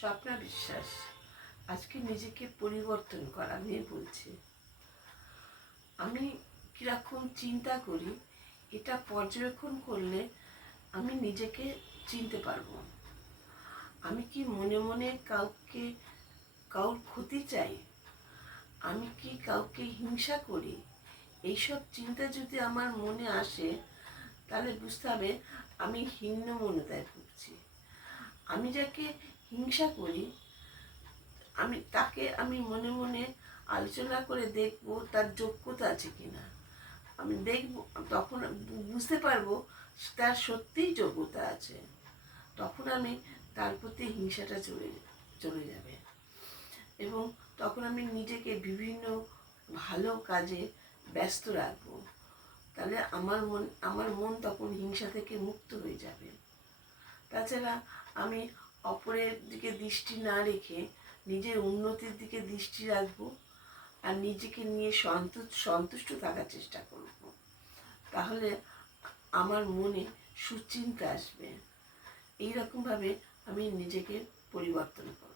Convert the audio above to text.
স্বপ্না বিশ্বাস আজকে নিজেকে পরিবর্তন করা নিয়ে বলছি। আমি কীরকম চিন্তা করি এটা পর্যবেক্ষণ করলে আমি নিজেকে চিনতে পারবো। আমি কি মনে মনে কাউর ক্ষতি চাই? আমি কি কাউকে হিংসা করি? এইসব চিন্তা যদি আমার মনে আসে তাহলে বুঝতে হবে আমি হীনমন্যতায় ভুগছি। আমি যাকে হিংসা করি আমি মনে মনে আলোচনা করে দেখব তার যোগ্যতা আছে কিনা। আমি দেখব, তখন বুঝতে পারবো তার সত্যিই যোগ্যতা আছে। তখন আমি তার প্রতি হিংসাটা চলে যাবে এবং তখন আমি নিজেকে বিভিন্ন ভালো কাজে ব্যস্ত রাখবো। তাহলে আমার মন তখন হিংসা থেকে মুক্ত হয়ে যাবে। তাছাড়া আমি অপরের দিকে দৃষ্টি না রেখে নিজের উন্নতির দিকে দৃষ্টি রাখবো আর নিজেকে নিয়ে সন্তুষ্ট থাকার চেষ্টা করব। তাহলে আমার মনে সুচিন্তা আসবে। এইরকমভাবে আমি নিজেকে পরিবর্তন করব।